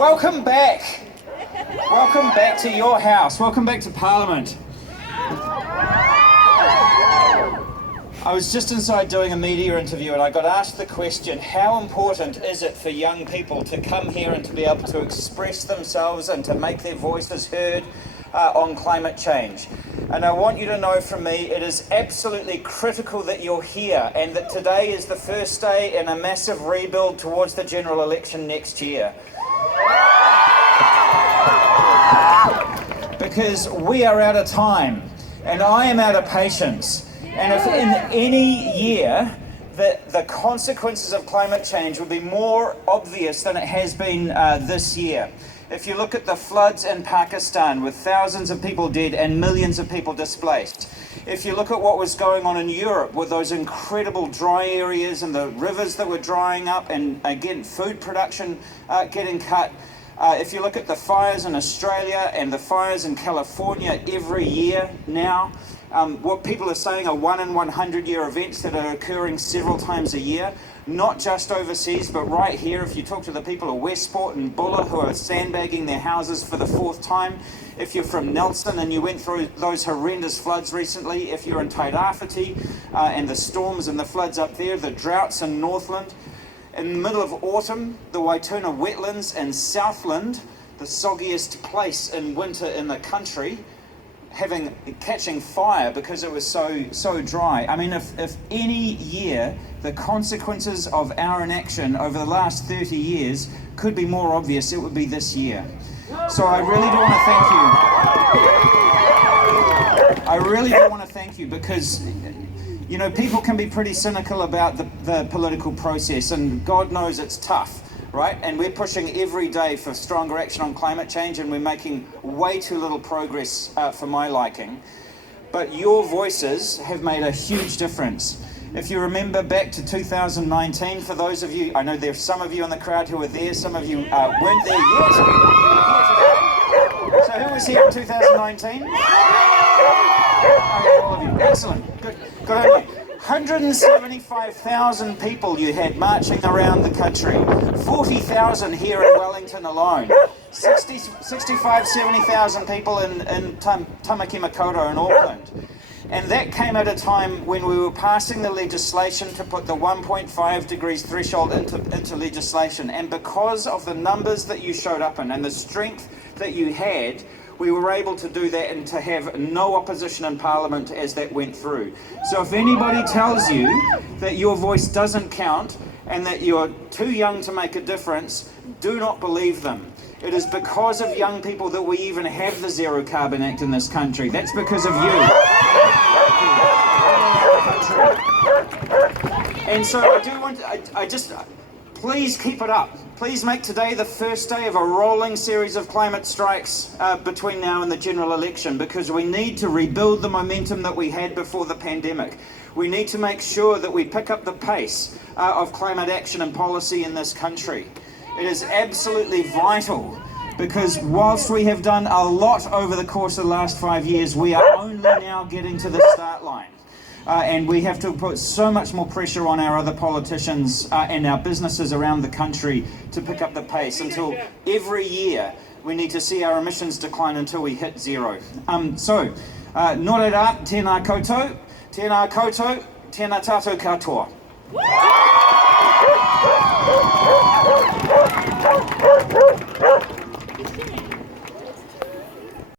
Welcome back. Welcome back to your house. Welcome back to Parliament. I was just inside doing a media interview and I got asked the question, how important is it for young people to come here and to be able to express themselves and to make their voices heard on climate change? And I want you to know from me, it is absolutely critical that you're here and that today is the first day in a massive rebuild towards the general election next year. Because we are out of time and I am out of patience. And if in any year the consequences of climate change will be more obvious than it has been this year. If you look at the floods in Pakistan with thousands of people dead and millions of people displaced. If you look at what was going on in Europe with those incredible dry areas and the rivers that were drying up and again food production getting cut. If you look at the fires in Australia and the fires in California every year now, what people are saying are 1 in 100 year events that are occurring several times a year, not just overseas, but right here. If you talk to the people of Westport and Bulla who are sandbagging their houses for the 4th time, if you're from Nelson and you went through those horrendous floods recently, if you're in Tairāwhiti and the storms and the floods up there, the droughts in Northland, in the middle of autumn, the Waituna wetlands in Southland, the soggiest place in winter in the country, catching fire because it was so dry. I mean, if any year the consequences of our inaction over the last 30 years could be more obvious, it would be this year. So I really do want to thank you. I really do want to thank you because, you know, people can be pretty cynical about the political process, and God knows it's tough. Right? And we're pushing every day for stronger action on climate change, and we're making way too little progress for my liking. But your voices have made a huge difference. If you remember back to 2019, for those of you, I know there's some of you in the crowd who were there, some of you weren't there yet. So who was here in 2019? Okay, all of you. Excellent. Good on you. 175,000 people you had marching around the country, 40,000 here in Wellington alone, 70,000 people in Tamaki Makaurau in Auckland. And that came at a time when we were passing the legislation to put the 1.5 degrees threshold into legislation. And because of the numbers that you showed up in and the strength that you had, we were able to do that and to have no opposition in Parliament as that went through. So if anybody tells you that your voice doesn't count and that you're too young to make a difference, do not believe them. It is because of young people that we even have the Zero Carbon Act in this country. That's because of you. And so I do want, please keep it up. Please make today the first day of a rolling series of climate strikes between now and the general election, because we need to rebuild the momentum that we had before the pandemic. We need to make sure that we pick up the pace of climate action and policy in this country. It is absolutely vital, because whilst we have done a lot over the course of the last 5 years, we are only now getting to the start line. And we have to put so much more pressure on our other politicians and our businesses around the country to pick up the pace until every year we need to see our emissions decline until we hit zero. So, nō reira, tēnā koutou, tēnā tātou katoa.